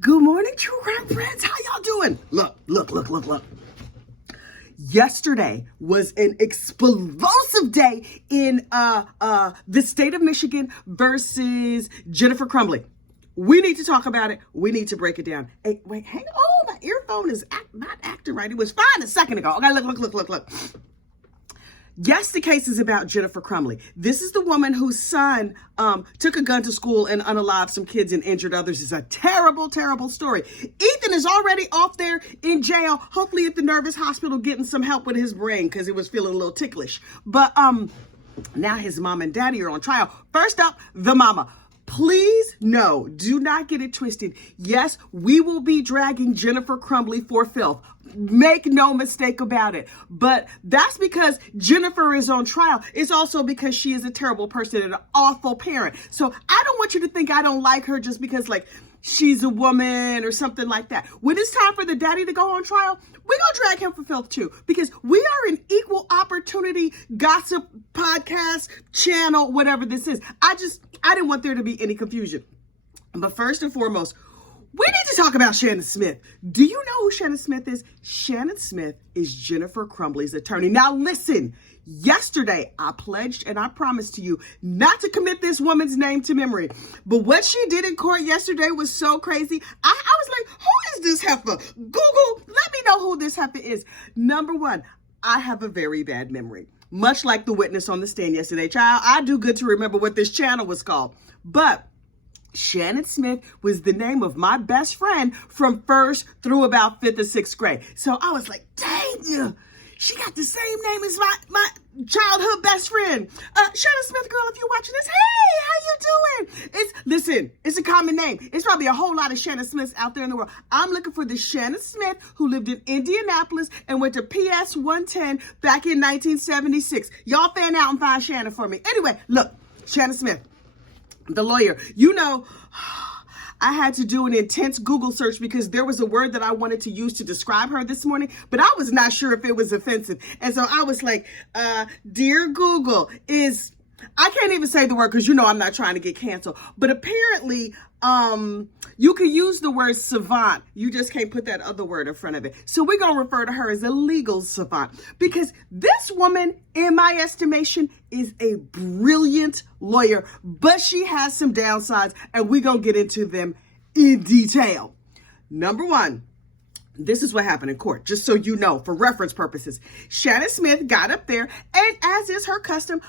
Good morning, true crime friends. How y'all doing? Look. Yesterday was an explosive day in the state of Michigan versus Jennifer Crumbley. We need to talk about it. We need to break it down. Hey, wait, hang on. Oh, my earphone is not acting right. It was fine a second ago. Okay, look. Yes, the case is about Jennifer Crumbley. This is the woman whose son took a gun to school and unalived some kids and injured others. It's a terrible, terrible story. Ethan is already off there in jail, hopefully at the nervous hospital getting some help with his brain because he was feeling a little ticklish. But now his mom and daddy are on trial. First up, the mama. Please, no, do not get it twisted. Yes, we will be dragging Jennifer Crumbley for filth. Make no mistake about it. But that's because Jennifer is on trial. It's also because she is a terrible person and an awful parent. So I don't want you to think I don't like her just because, like, she's a woman or something like that. When it's time for the daddy to go on trial, we're going to drag him for filth too, because we are an equal opportunity gossip podcast channel, whatever this is. I didn't want there to be any confusion. But first and foremost, we need to talk about Shannon Smith. Do you know who Shannon Smith is? Shannon Smith is Jennifer Crumbley's attorney. Now listen, yesterday I pledged and I promised to you not to commit this woman's name to memory. But what she did in court yesterday was so crazy. I was like, who is this heifer? Google, let me know who this heifer is. Number one, I have a very bad memory. Much like the witness on the stand yesterday. Child, I do good to remember what this channel was called. But Shannon Smith was the name of my best friend from first through about 5th or 6th grade. So I was like, dang, she got the same name as my childhood best friend. Shannon Smith, girl, if you're watching this, hey, how you doing? Listen, it's a common name. It's probably a whole lot of Shannon Smiths out there in the world. I'm looking for the Shannon Smith who lived in Indianapolis and went to PS 110 back in 1976. Y'all fan out and find Shannon for me. Anyway, look, Shannon Smith, the lawyer. You know, I had to do an intense Google search because there was a word that I wanted to use to describe her this morning, but I was not sure if it was offensive. And so I was like, dear Google, I can't even say the word because you know I'm not trying to get canceled. But apparently, you can use the word savant. You just can't put that other word in front of it. So we're going to refer to her as a legal savant because this woman, in my estimation, is a brilliant lawyer, but she has some downsides, and we're going to get into them in detail. Number one, this is what happened in court, just so you know, for reference purposes. Shannon Smith got up there, and as is her custom,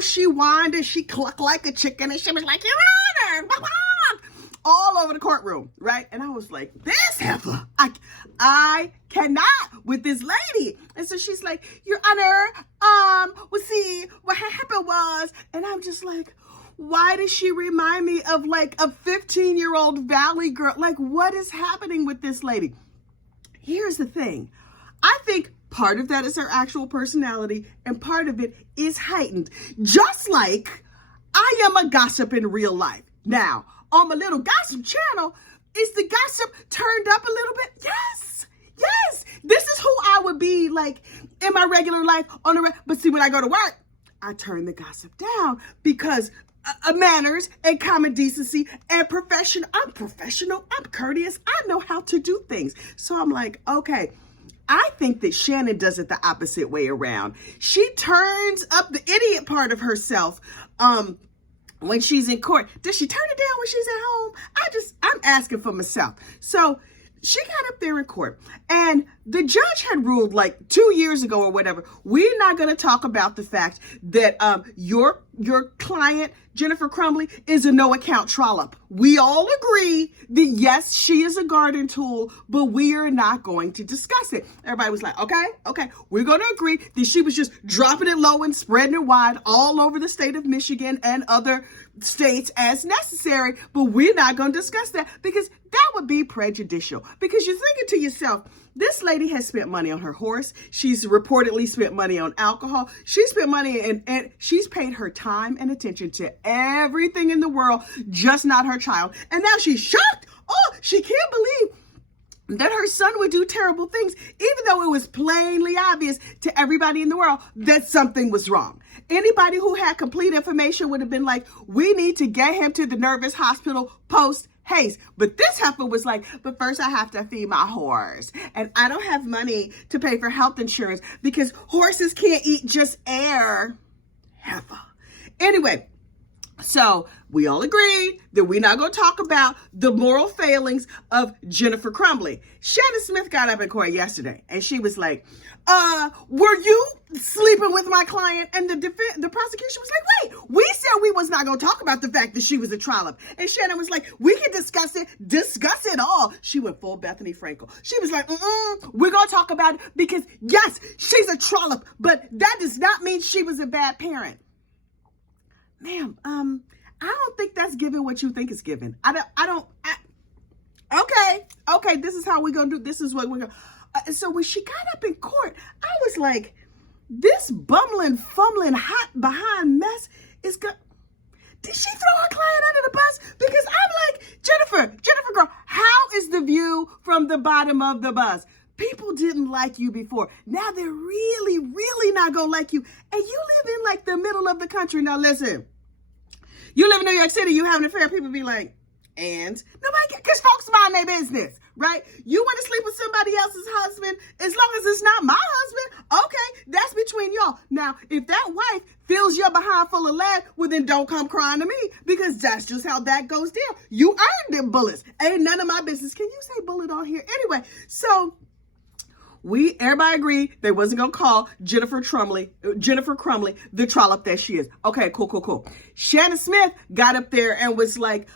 she whined and she clucked like a chicken, and she was like, Your Honor, all over the courtroom, right? And I was like, this heifer, I cannot with this lady. And so she's like, Your Honor, well, see, what happened was, and I'm just like, why does she remind me of like a 15-year-old Valley girl? Like, what is happening with this lady? Here's the thing. I think part of that is her actual personality, and part of it is heightened. Just like I am a gossip in real life. Now, on my little gossip channel, is the gossip turned up a little bit? Yes. This is who I would be like in my regular life but see, when I go to work, I turn the gossip down because manners and common decency and professional. I'm professional. I'm courteous. I know how to do things. So I'm like, okay, I think that Shannon does it the opposite way around. She turns up the idiot part of herself when she's in court. Does she turn it down when she's at home? I'm asking for myself. So she got up there in court, and the judge had ruled like 2 years ago or whatever, we're not going to talk about the fact that your client, Jennifer Crumbley, is a no-account trollop. We all agree that, yes, she is a garden tool, but we are not going to discuss it. Everybody was like, okay, we're going to agree that she was just dropping it low and spreading it wide all over the state of Michigan and other states as necessary, but we're not going to discuss that because that would be prejudicial. Because you're thinking to yourself, this lady has spent money on her horse. She's reportedly spent money on alcohol. She spent money and she's paid her time and attention to everything in the world, just not her child. And now she's shocked. She can't believe that her son would do terrible things, even though it was plainly obvious to everybody in the world that something was wrong. Anybody who had complete information would have been like, we need to get him to the nervous hospital post haste. But this heifer was like, but first I have to feed my horse. And I don't have money to pay for health insurance because horses can't eat just air. Heifer. Anyway, so we all agreed that we're not going to talk about the moral failings of Jennifer Crumbley. Shannon Smith got up in court yesterday and she was like, were you sleeping with my client? And the prosecution was like, wait, we said we was not going to talk about the fact that she was a trollop. And Shannon was like, we can discuss it all. She went full Bethany Frankel. She was like, we're going to talk about it because yes, she's a trollop, but that does not mean she was a bad parent. Ma'am, I don't think that's giving what you think is given. Okay, this is how we're going to do, this is what we're going to, so when she got up in court, I was like, this bumbling, fumbling, hot behind mess is good. Did she throw her client under the bus? Because I'm like, Jennifer girl, how is the view from the bottom of the bus? People didn't like you before. Now they're really, really not going to like you. And you live in like the middle of the country. Now listen, you live in New York City, you have an affair, people be like, and nobody, because folks mind their business, right? You want to sleep with somebody else's husband, as long as it's not my husband, okay, that's between y'all. Now, if that wife fills your behind full of lead, well then don't come crying to me, because that's just how that goes down. You earned them bullets. Ain't none of my business. Can you say bullet on here? Anyway, so everybody agreed they wasn't going to call Jennifer Crumbley, the trollop that she is. Okay, cool. Shannon Smith got up there and was like,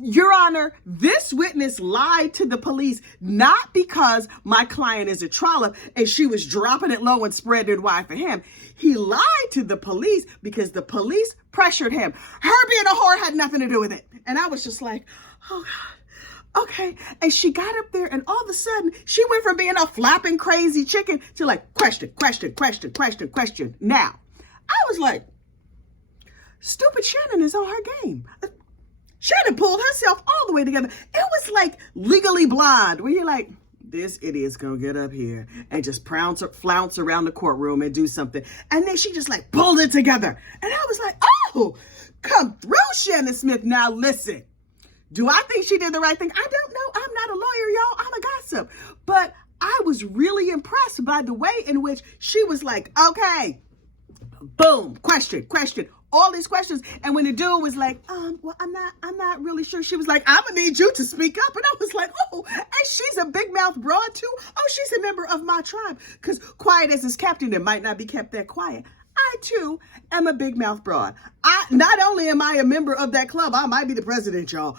Your Honor, this witness lied to the police, not because my client is a trollop and she was dropping it low and spreading it wide for him. He lied to the police because the police pressured him. Her being a whore had nothing to do with it. And I was just like, oh God. Okay, and she got up there and all of a sudden she went from being a flapping crazy chicken to like question. Now, I was like, stupid Shannon is on her game. Shannon pulled herself all the way together. It was like Legally Blonde, where you're like, this idiot's gonna get up here and just flounce around the courtroom and do something. And then she just like pulled it together. And I was like, oh, come through, Shannon Smith. Now listen. Do I think she did the right thing? I don't know. I'm not a lawyer, y'all. I'm a gossip. But I was really impressed by the way in which she was like, okay, boom, question, all these questions. And when the dude was like, well, I'm not really sure. She was like, I'm gonna need you to speak up. And I was like, oh, and she's a big mouth broad too. Oh, she's a member of my tribe. Because quiet as is kept, and it might not be kept that quiet. I too am a big mouth broad. Not only am I a member of that club, I might be the president, y'all.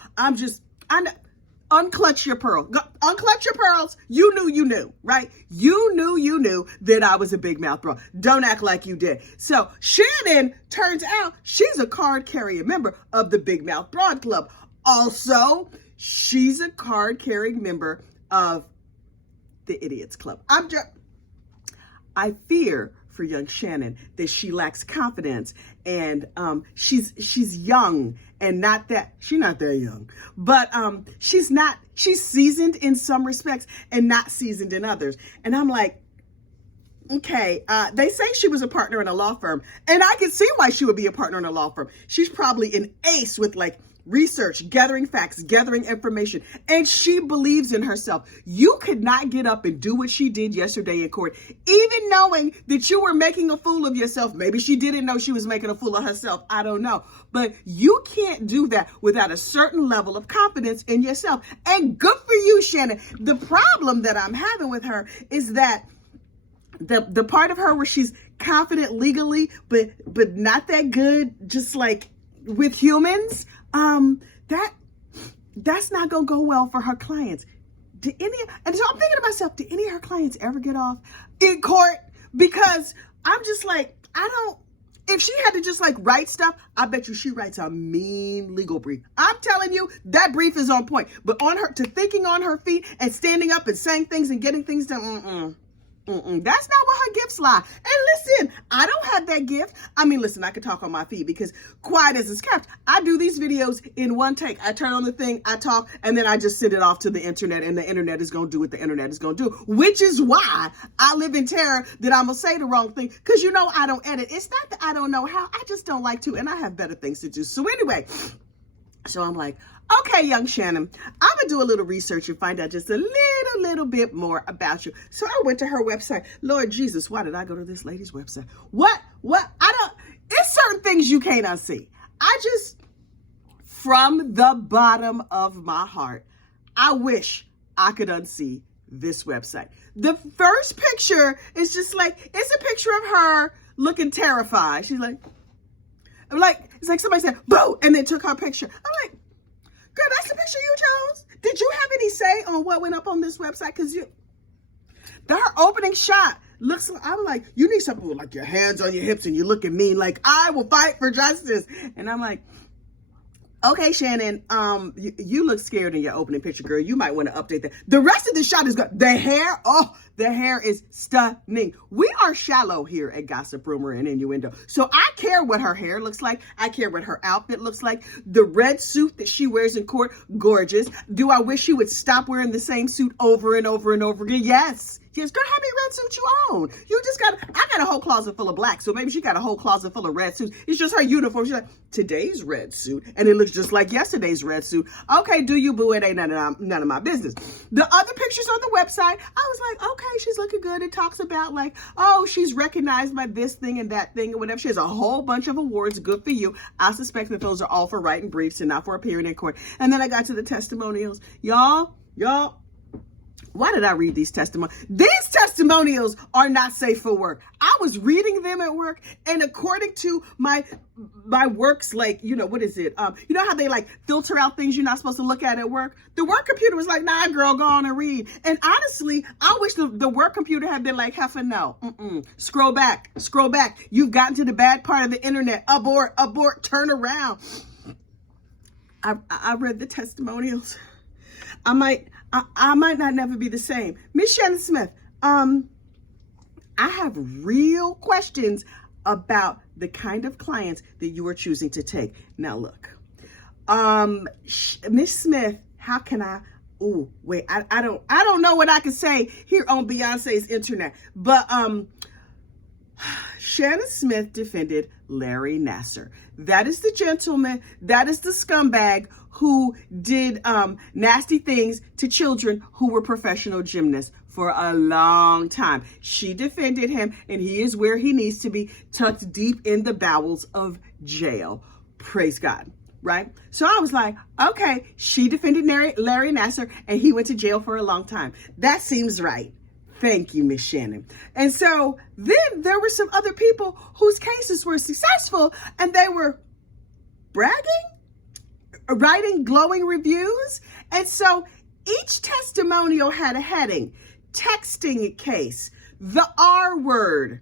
Unclutch your pearl. Unclutch your pearls. You knew, right? You knew that I was a big mouth broad. Don't act like you did. So Shannon, turns out she's a card carrying member of the Big Mouth Broad Club. Also, she's a card carrying member of the Idiots Club. I fear for young Shannon that she lacks confidence, and she's young and she's not that young, but she's seasoned in some respects and not seasoned in others. And I'm like, okay, they say she was a partner in a law firm, and I can see why she would be a partner in a law firm. She's probably an ace with like research, gathering facts, gathering information, and she believes in herself. You could not get up and do what she did yesterday in court, even knowing that you were making a fool of yourself. Maybe she didn't know she was making a fool of herself. I don't know. But you can't do that without a certain level of confidence in yourself. And good for you, Shannon. The problem that I'm having with her is that the part of her where she's confident legally, but not that good, just like with humans, that's not gonna go well for her clients. And so I'm thinking to myself, did any of her clients ever get off in court? Because I'm just like, if she had to just like write stuff, I bet you she writes a mean legal brief. I'm telling you, that brief is on point. But thinking on her feet and standing up and saying things and getting things done, that's not where her gifts lie. And listen, I don't have that gift. I mean, listen, I could talk on my feet because quiet as it's kept. I do these videos in one take. I turn on the thing, I talk, and then I just send it off to the internet, and the internet is going to do what the internet is going to do, which is why I live in terror that I'm going to say the wrong thing, because you know I don't edit. It's not that I don't know how. I just don't like to, and I have better things to do. So anyway, so I'm like, Okay, young Shannon, I'm going to do a little research and find out just a little bit more about you. So I went to her website. Lord Jesus, why did I go to this lady's website? What? It's certain things you can't unsee. From the bottom of my heart, I wish I could unsee this website. The first picture is just like, it's a picture of her looking terrified. She's like, it's like somebody said, boo, and then took her picture. I'm like, girl, that's the picture you chose? Did you have any say on what went up on this website? Because her opening shot looks, I'm like, you need something with like your hands on your hips and you looking mean, like, I will fight for justice. And I'm like, okay, Shannon, you look scared in your opening picture, girl. You might want to update that. The rest of the shot is good. The hair is stunning. We are shallow here at Gossip Rumor and Innuendo. So I care what her hair looks like. I care what her outfit looks like. The red suit that she wears in court, gorgeous. Do I wish she would stop wearing the same suit over and over and over again? Yes. Yes, girl, how many red suits you own? I got a whole closet full of black, so maybe she got a whole closet full of red suits. It's just her uniform. She's like, today's red suit, and it looks just like yesterday's red suit. Okay, do you, boo? It ain't none of my business. The other pictures on the website, I was like, okay, she's looking good. It talks about like, oh, she's recognized by this thing and that thing and whatever. She has a whole bunch of awards. Good for you. I suspect that those are all for writing briefs and not for appearing in court. And then I got to the testimonials. Y'all, why did I read these testimonials? These testimonials are not safe for work. I was reading them at work, and according to my work's, like, what is it? You know how they like filter out things you're not supposed to look at work? The work computer was like, nah, girl, go on and read. And honestly, I wish the work computer had been like, heifer, no. Scroll back. You've gotten to the bad part of the internet. Abort, turn around. I read the testimonials. I might not never be the same. Miss Shannon Smith, I have real questions about the kind of clients that you are choosing to take. Now look, Miss Smith, how can I, I don't know what I can say here on Beyonce's internet, but Shannon Smith defended Larry Nassar. That is the gentleman, that is the scumbag who did nasty things to children who were professional gymnasts for a long time. She defended him, and he is where he needs to be, tucked deep in the bowels of jail. Praise God, right? So I was like, okay, she defended Larry Nassar, and he went to jail for a long time. That seems right. Thank you, Miss Shannon. And so then there were some other people whose cases were successful, and they were bragging, writing glowing reviews. And so each testimonial had a heading: texting case, the R word,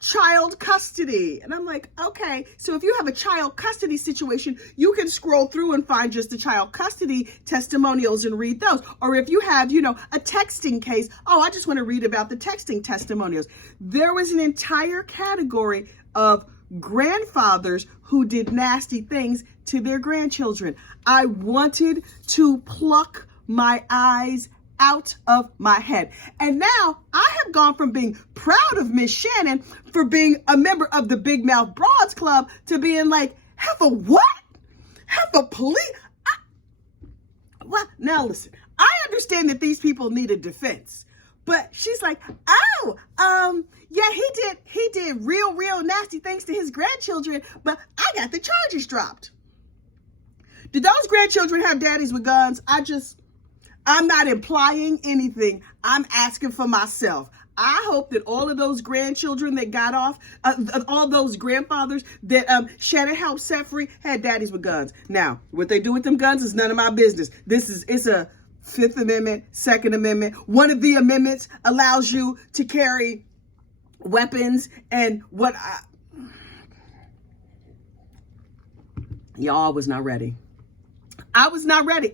child custody. And I'm like, okay, so if you have a child custody situation, you can scroll through and find just the child custody testimonials and read those. Or if you have, a texting case, I just want to read about the texting testimonials. There was an entire category of grandfathers who did nasty things to their grandchildren. I wanted to pluck my eyes out of my head. And now I have gone from being proud of Miss Shannon for being a member of the Big Mouth Broads Club to being like, heifer what? Heifer police? Well, now listen, I understand that these people need a defense, but she's like, yeah, he did real nasty things to his grandchildren, but I got the charges dropped. Did those grandchildren have daddies with guns? I'm not implying anything. I'm asking for myself. I hope that all of those grandchildren that got off, all those grandfathers that Shannon helped set free had daddies with guns. Now, what they do with them guns is none of my business. It's a Fifth Amendment, Second Amendment. One of the amendments allows you to carry weapons, and y'all was not ready. I was not ready.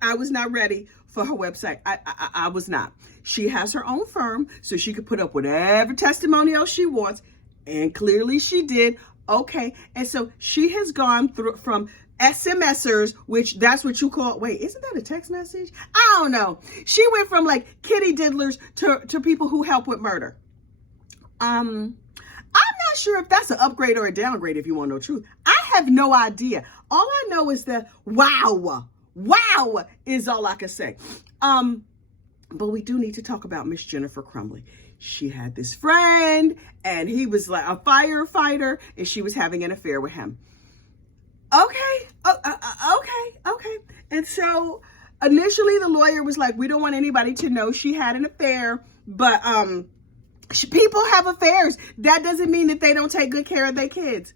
I was not ready for her website. I was not. She has her own firm, so she could put up whatever testimonial she wants, and clearly she did. Okay, and so she has gone through from SMSers, which that's what you call, wait, isn't that a text message? I don't know. She went from like kitty diddlers to people who help with murder. I'm not sure if that's an upgrade or a downgrade, if you want to know the truth. I have no idea. All I know is that wow is all I can say. But we do need to talk about Miss Jennifer Crumbley. She had this friend, and he was like a firefighter, and she was having an affair with him. Okay. And so initially the lawyer was like, we don't want anybody to know she had an affair, but people have affairs. That doesn't mean that they don't take good care of their kids.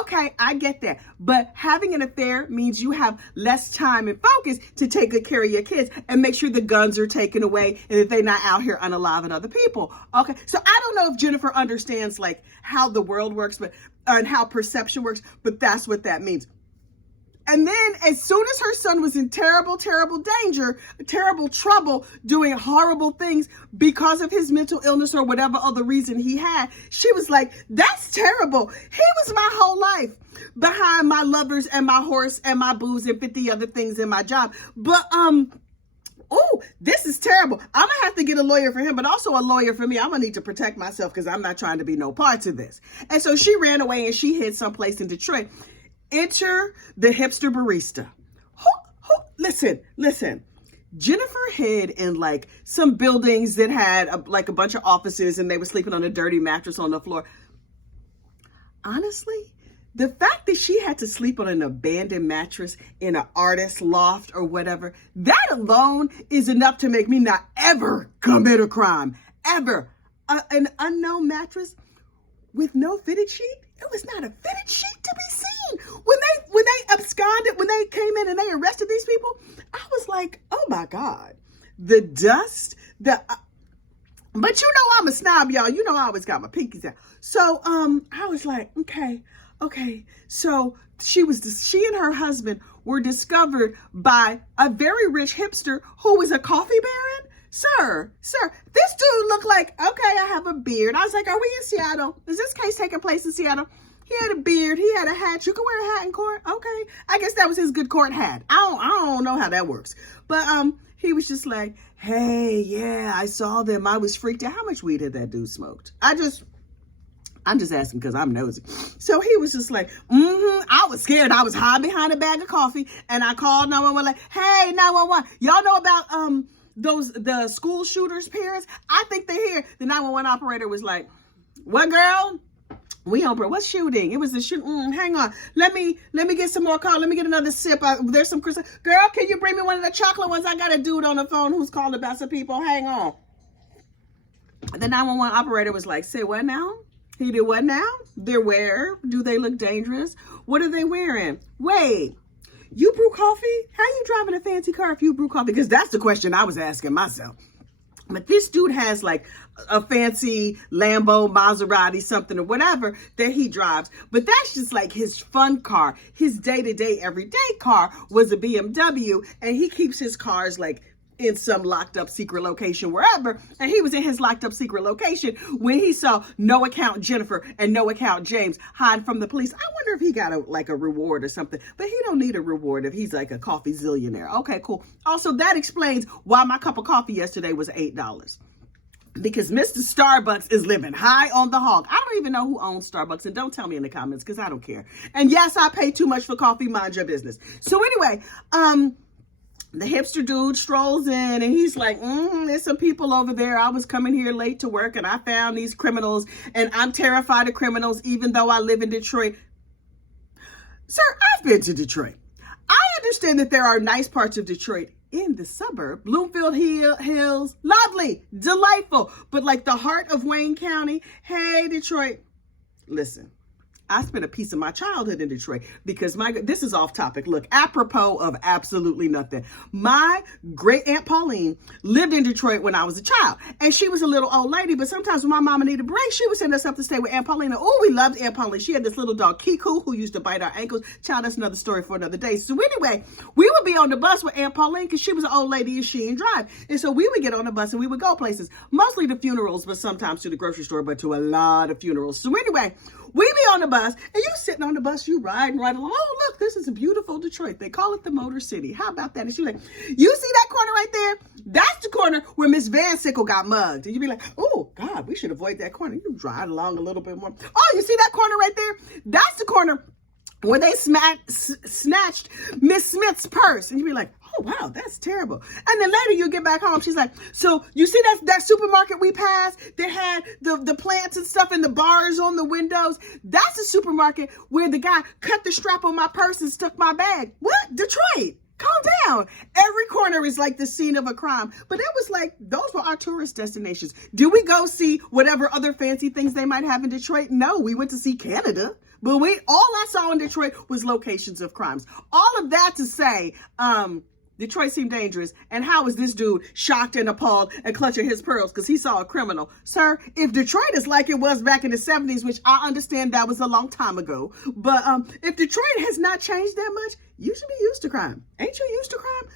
Okay, I get that. But having an affair means you have less time and focus to take good care of your kids and make sure the guns are taken away and that they're not out here unaliving other people. Okay, so I don't know if Jennifer understands like how the world works, but and how perception works, but that's what that means. And then as soon as her son was in terrible danger, terrible trouble, doing horrible things because of his mental illness or whatever other reason he had, she was like, that's terrible. He was my whole life behind my lovers and my horse and my booze and 50 other things in my job. But, oh, this is terrible. I'm going to have to get a lawyer for him, but also a lawyer for me. I'm going to need to protect myself because I'm not trying to be no parts of this. And so she ran away and she hid someplace in Detroit. Enter the hipster barista. Listen. Jennifer hid in like some buildings that had a bunch of offices and they were sleeping on a dirty mattress on the floor. Honestly, the fact that she had to sleep on an abandoned mattress in an artist loft or whatever, that alone is enough to make me not ever commit a crime. Ever. An unknown mattress with no fitted sheet? It was not a fitted sheet to be seen. When they absconded, when they came in and they arrested these people, I was like, oh my God, the dust, but you know I'm a snob, y'all. You know I always got my pinkies out. So I was like, okay. So she and her husband were discovered by a very rich hipster who was a coffee baron. Sir, this dude looked like, okay, I have a beard. I was like, are we in Seattle? Is this case taking place in Seattle? He had a beard. He had a hat. You can wear a hat in court. Okay. I guess that was his good court hat. I don't know how that works. But he was just like, hey, yeah, I saw them. I was freaked out. How much weed had that dude smoked? I'm just asking because I'm nosy. So he was just like, I was scared. I was hiding behind a bag of coffee and I called 911 like, hey, 911, y'all know about the school shooters' parents? I think they're here. The 911 operator was like, what, girl? We on, bro. What shooting? It was a shoot. Hang on. Let me get some more call. Let me get another sip. There's some crystal. Girl, can you bring me one of the chocolate ones? I got a dude on the phone who's called about some people. Hang on. The 911 operator was like, say what now? He did what now? They're where? Do they look dangerous? What are they wearing? Wait. You brew coffee? How you driving a fancy car if you brew coffee? Because that's the question I was asking myself. But this dude has like a fancy Lambo, Maserati, something or whatever that he drives. But that's just like his fun car. His day-to-day, everyday car was a BMW. And he keeps his cars like in some locked up secret location wherever. And he was in his locked up secret location when he saw no account Jennifer and no account James hide from the police. I wonder if he got a reward or something, but he don't need a reward if he's like a coffee zillionaire. Okay, cool. Also, that explains why my cup of coffee yesterday was $8. Because Mr. Starbucks is living high on the hog. I don't even know who owns Starbucks, and don't tell me in the comments because I don't care. And yes, I pay too much for coffee. Mind your business. So anyway, the hipster dude strolls in and he's like, there's some people over there. I was coming here late to work and I found these criminals and I'm terrified of criminals even though I live in Detroit. Sir, I've been to Detroit. I understand that there are nice parts of Detroit in the suburb. Bloomfield Hills, lovely, delightful. But like the heart of Wayne County, hey, Detroit, listen. I spent a piece of my childhood in Detroit because this is off topic. Look, apropos of absolutely nothing. My great Aunt Pauline lived in Detroit when I was a child. And she was a little old lady, but sometimes when my mama needed a break, she would send us up to stay with Aunt Pauline. Oh, we loved Aunt Pauline. She had this little dog, Kiku, who used to bite our ankles. Child, that's another story for another day. So anyway, we would be on the bus with Aunt Pauline because she was an old lady and she didn't drive. And so we would get on the bus and we would go places, mostly to funerals, but sometimes to the grocery store, but to a lot of funerals. So anyway, we be on the bus, and you sitting on the bus, you riding right along. Oh, look, this is a beautiful Detroit. They call it the Motor City. How about that? And she's like, you see that corner right there? That's the corner where Miss Van Sickle got mugged. And you be like, oh, God, we should avoid that corner. You drive along a little bit more. Oh, you see that corner right there? That's the corner where they snatched Miss Smith's purse. And you'd be like, oh, wow, that's terrible. And then later you get back home. She's like, so you see that supermarket we passed that had the plants and stuff and the bars on the windows? That's a supermarket where the guy cut the strap on my purse and stuck my bag. What? Detroit. Calm down. Every corner is like the scene of a crime. But it was like, those were our tourist destinations. Did we go see whatever other fancy things they might have in Detroit? No, we went to see Canada. But all I saw in Detroit was locations of crimes. All of that to say, Detroit seemed dangerous. And how is this dude shocked and appalled and clutching his pearls because he saw a criminal? Sir, if Detroit is like it was back in the 70s, which I understand that was a long time ago, but if Detroit has not changed that much, you should be used to crime. Ain't you used to crime?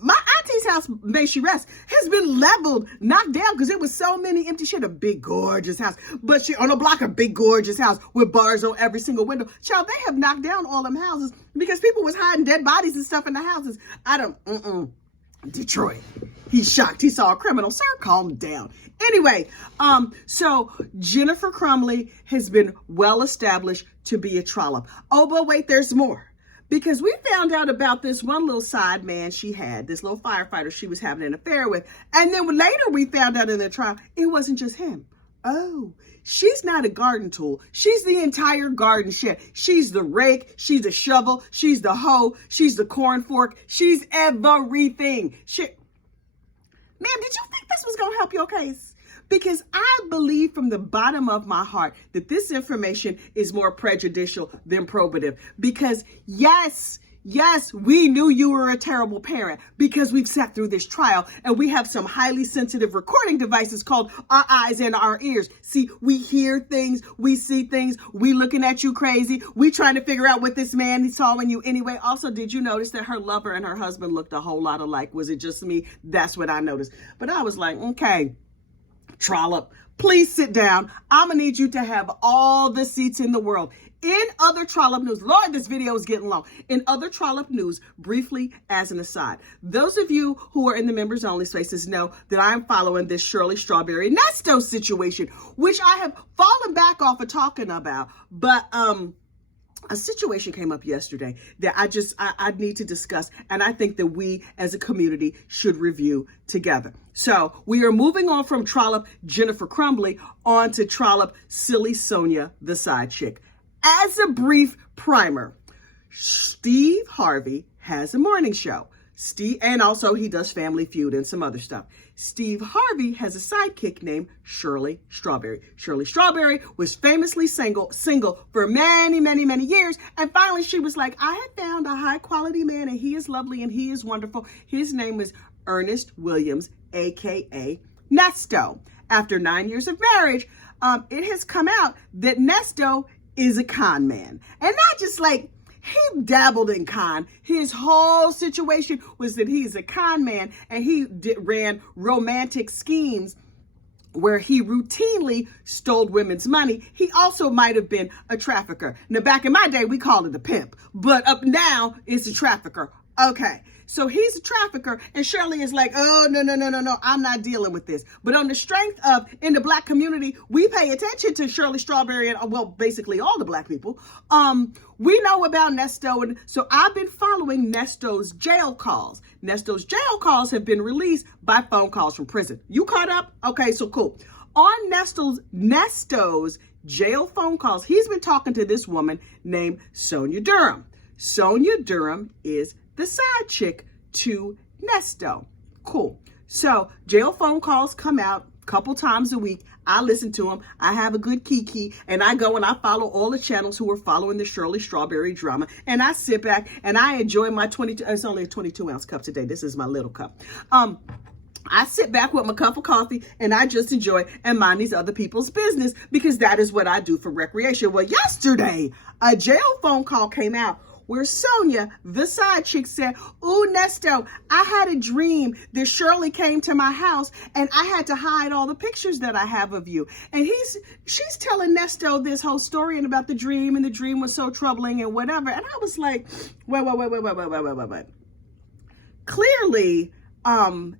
My auntie's house, may she rest, has been leveled, knocked down because it was so many empty shit. A big, gorgeous house. But she on a block, a big, gorgeous house with bars on every single window. Child, they have knocked down all them houses because people was hiding dead bodies and stuff in the houses. Detroit. He's shocked. He saw a criminal. Sir, calm down. Anyway, so Jennifer Crumbley has been well established to be a trollop. Oh, but wait, there's more. Because we found out about this one little side man she had, this little firefighter she was having an affair with. And then later we found out in the trial, it wasn't just him. Oh, she's not a garden tool. She's the entire garden shed. She's the rake. She's the shovel. She's the hoe. She's the corn fork. She's everything. Ma'am, did you think this was going to help your case? Because I believe from the bottom of my heart that this information is more prejudicial than probative. Because yes, we knew you were a terrible parent because we've sat through this trial and we have some highly sensitive recording devices called our eyes and our ears. See, we hear things, we see things, we looking at you crazy, we trying to figure out what this man saw in you anyway. Also, did you notice that her lover and her husband looked a whole lot alike? Was it just me? That's what I noticed. But I was like, okay, trollop, please sit down. I'm gonna need you to have all the seats in the world. In other trollop news, Lord, this video is getting long. In other trollop news, briefly as an aside, those of you who are in the members only spaces know that I'm following this Shirley Strawberry Nesto situation, which I have fallen back off of talking about. But a situation came up yesterday that I need to discuss, and I think that we as a community should review together. So we are moving on from trollop Jennifer Crumbley on to trollop silly Sonya, the side chick. As a brief primer, Steve Harvey has a morning show. And also he does Family Feud and some other stuff. Steve Harvey has a sidekick named Shirley Strawberry. Shirley Strawberry was famously single for many, many, many years. And finally she was like, I had found a high quality man and he is lovely and he is wonderful. His name is Ernest Williams, AKA Nesto. After 9 years of marriage, it has come out that Nesto is a con man. And not just like, he dabbled in con. His whole situation was that he's a con man and he ran romantic schemes where he routinely stole women's money. He also might have been a trafficker. Now, back in my day, we called it a pimp, but up now it's a trafficker. Okay. So he's a trafficker and Shirley is like, oh, no, I'm not dealing with this. But on the strength of, in the black community, we pay attention to Shirley Strawberry and, well, basically all the black people. We know about Nesto. And so I've been following Nesto's jail calls. Nesto's jail calls have been released by phone calls from prison. You caught up? Okay, so cool. On Nesto's jail phone calls, he's been talking to this woman named Sonya Durham. Sonya Durham is the side chick to Nesto. Cool. So jail phone calls come out a couple times a week. I listen to them. I have a good kiki and I go and I follow all the channels who are following the Shirley Strawberry drama. And I sit back and I enjoy my 22, it's only a 22 ounce cup today. This is my little cup. I sit back with my cup of coffee and I just enjoy and mind these other people's business because that is what I do for recreation. Well, yesterday, a jail phone call came out where Sonya, the side chick, said, ooh, Nesto, I had a dream that Shirley came to my house and I had to hide all the pictures that I have of you. And she's telling Nesto this whole story and about the dream, and the dream was so troubling and whatever. And I was like, wait. Clearly,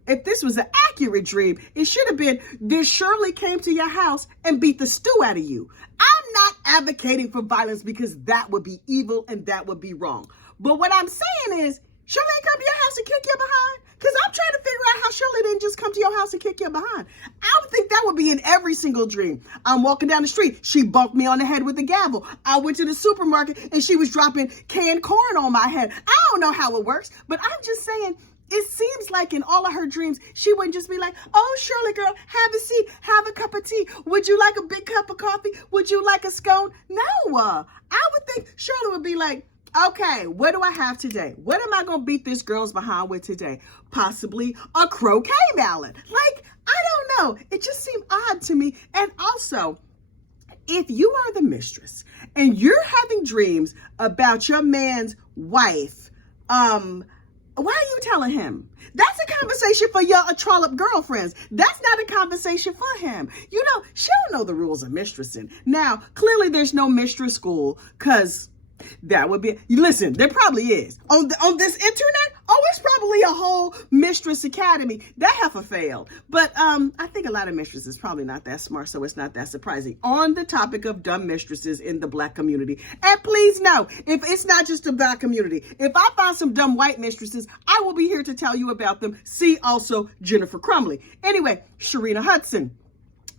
if this was an accurate dream, it should have been that Shirley came to your house and beat the stew out of you. I'm not advocating for violence because that would be evil and that would be wrong. But what I'm saying is, Shirley ain't come to your house to kick you behind. Because I'm trying to figure out how Shirley didn't just come to your house and kick you behind. I would think that would be in every single dream. I'm walking down the street. She bumped me on the head with a gavel. I went to the supermarket and she was dropping canned corn on my head. I don't know how it works, but I'm just saying, it seems like in all of her dreams, she wouldn't just be like, oh, Shirley girl, have a seat, have a cup of tea. Would you like a big cup of coffee? Would you like a scone? No, I would think Shirley would be like, okay, what do I have today? What am I going to beat this girl's behind with today? Possibly a croquet mallet. Like, I don't know. It just seemed odd to me. And also, if you are the mistress and you're having dreams about your man's wife, why are you telling him? That's a conversation for your trollop girlfriends. That's not a conversation for him. You know, she don't know the rules of mistressing. Now, clearly there's no mistress school because that would be, listen, there probably is. On this internet, it's probably a whole mistress academy. That heifer failed. But I think a lot of mistresses probably not that smart, so it's not that surprising. On the topic of dumb mistresses in the Black community, and please know, if it's not just the Black community, if I find some dumb white mistresses, I will be here to tell you about them. See also Jennifer Crumbley. Anyway, Sharina Hudson.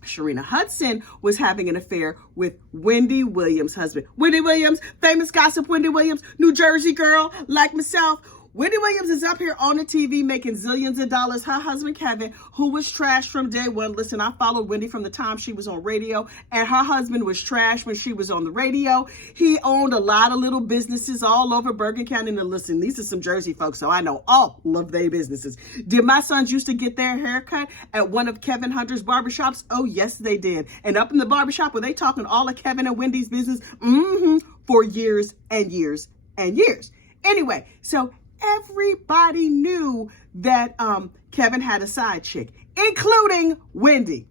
Sharina Hudson was having an affair with Wendy Williams' husband. Wendy Williams, famous gossip Wendy Williams, New Jersey girl like myself. Wendy Williams is up here on the TV making zillions of dollars. Her husband, Kevin, who was trashed from day one. Listen, I followed Wendy from the time she was on radio, and her husband was trashed when she was on the radio. He owned a lot of little businesses all over Bergen County. And listen, these are some Jersey folks, so I know all of their businesses. Did my sons used to get their haircut at one of Kevin Hunter's barbershops? Oh, yes, they did. And up in the barbershop, were they talking all of Kevin and Wendy's business? For years and years and years. Anyway, so everybody knew that Kevin had a side chick, including Wendy.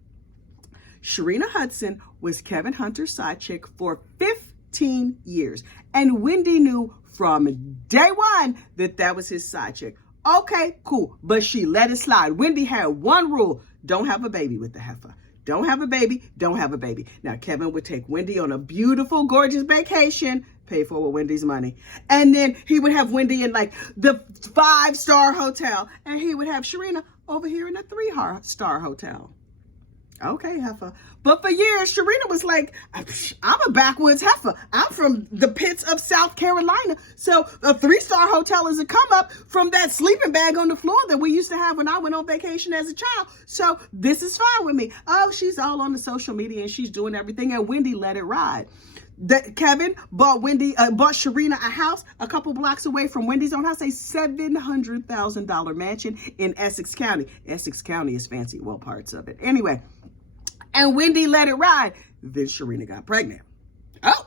Sharina Hudson was Kevin Hunter's side chick for 15 years. And Wendy knew from day one that that was his side chick. Okay, cool. But she let it slide. Wendy had one rule: don't have a baby with the heifer. Don't have a baby, don't have a baby. Now, Kevin would take Wendy on a beautiful, gorgeous vacation, paid for with Wendy's money. And then he would have Wendy in like the 5-star hotel. And he would have Sharina over here in a 3-star hotel. Okay, heifer. But for years, Sharina was like, I'm a backwoods heifer. I'm from the pits of South Carolina. So a 3-star hotel is a come up from that sleeping bag on the floor that we used to have when I went on vacation as a child. So this is fine with me. Oh, she's all on the social media and she's doing everything. And Wendy let it ride. Kevin bought Sharina a house a couple blocks away from Wendy's own house, a $700,000 mansion in Essex County. Essex County is fancy, well, parts of it. Anyway, and Wendy let it ride. Then Sharina got pregnant. Oh,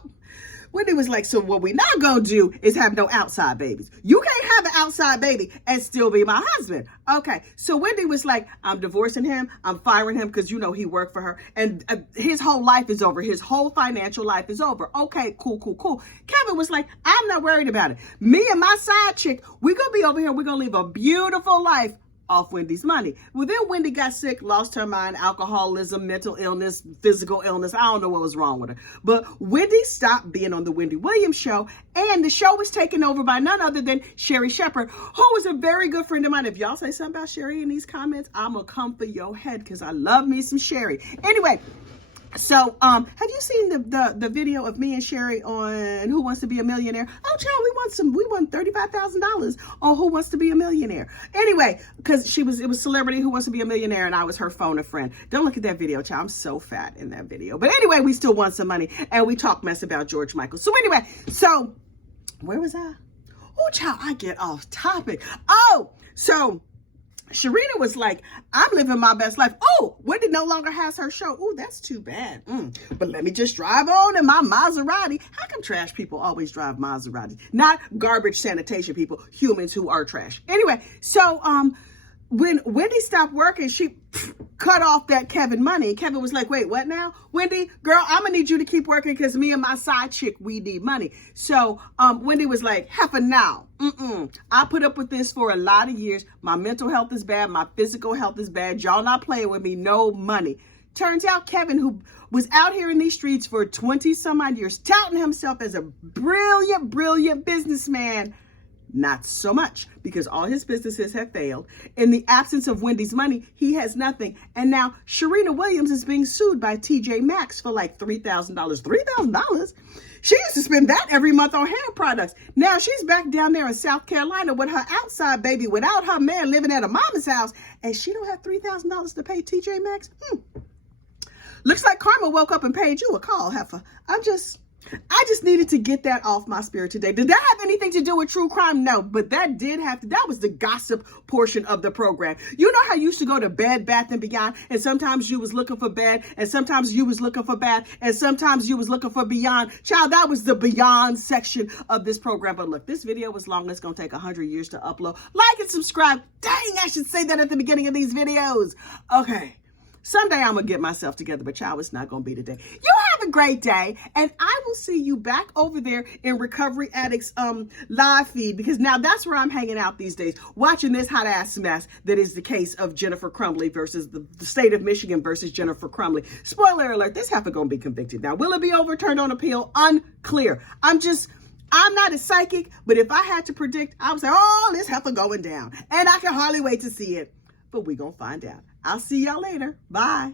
Wendy was like, so what we not gonna do is have no outside babies. You can't have an outside baby and still be my husband. Okay, so Wendy was like, I'm divorcing him. I'm firing him because, you know, he worked for her. And his whole life is over. His whole financial life is over. Okay, cool. Kevin was like, I'm not worried about it. Me and my side chick, we're gonna be over here. We're gonna live a beautiful life off Wendy's money. Well, then Wendy got sick, lost her mind, alcoholism, mental illness, physical illness. I don't know what was wrong with her. But Wendy stopped being on the Wendy Williams show, and the show was taken over by none other than Sherry Shepherd, who was a very good friend of mine. If y'all say something about Sherry in these comments, I'm gonna come for your head because I love me some Sherry. Anyway, so have you seen the video of me and Sherry on Who Wants to Be a Millionaire? Oh, child, we won $35,000 on Who Wants to Be a Millionaire. Anyway, because it was Celebrity Who Wants to Be a Millionaire, and I was her phone a friend. Don't look at that video, child. I'm so fat in that video. But anyway, we still won some money, and we talk mess about George Michael. So anyway, so where was I? Oh, child, I get off topic. Oh, so Sharina was like, I'm living my best life. Oh, Wendy no longer has her show. Oh, that's too bad. But let me just drive on in my Maserati. How come trash people always drive Maseratis? Not garbage sanitation people, humans who are trash. Anyway, so when Wendy stopped working, she cut off that Kevin money. Kevin was like, wait, what now? Wendy, girl, I'm gonna need you to keep working because me and my side chick, we need money. So Wendy was like, heifer now. I put up with this for a lot of years. My mental health is bad. My physical health is bad. Y'all not playing with me. No money. Turns out Kevin, who was out here in these streets for 20 some odd years, touting himself as a brilliant, brilliant businessman, not so much, because all his businesses have failed. In the absence of Wendy's money, he has nothing. And now Sharina Williams is being sued by TJ Maxx for like $3,000. $3,000? She used to spend that every month on hair products. Now she's back down there in South Carolina with her outside baby without her man living at her mama's house. And she don't have $3,000 to pay TJ Maxx? Looks like karma woke up and paid you a call, heifer. I just needed to get that off my spirit today. Did that have anything to do with true crime? No, but that did have to. That was the gossip portion of the program. You know how you used to go to Bed Bath & Beyond, and sometimes you was looking for bed, and sometimes you was looking for bath, and sometimes you was looking for beyond. Child, that was the beyond section of this program. But look, this video was long. It's going to take 100 years to upload. Like and subscribe. Dang, I should say that at the beginning of these videos. Okay. Someday I'm going to get myself together, but y'all, it's not going to be today. You have a great day, and I will see you back over there in Recovery Addicts live feed, because now that's where I'm hanging out these days, watching this hot ass mess that is the case of Jennifer Crumbley versus the state of Michigan versus Jennifer Crumbley. Spoiler alert, this heifer going to be convicted. Now, will it be overturned on appeal? Unclear. I'm not a psychic, but if I had to predict, I would say, oh, this heifer going down, and I can hardly wait to see it. But we're going to find out. I'll see y'all later. Bye.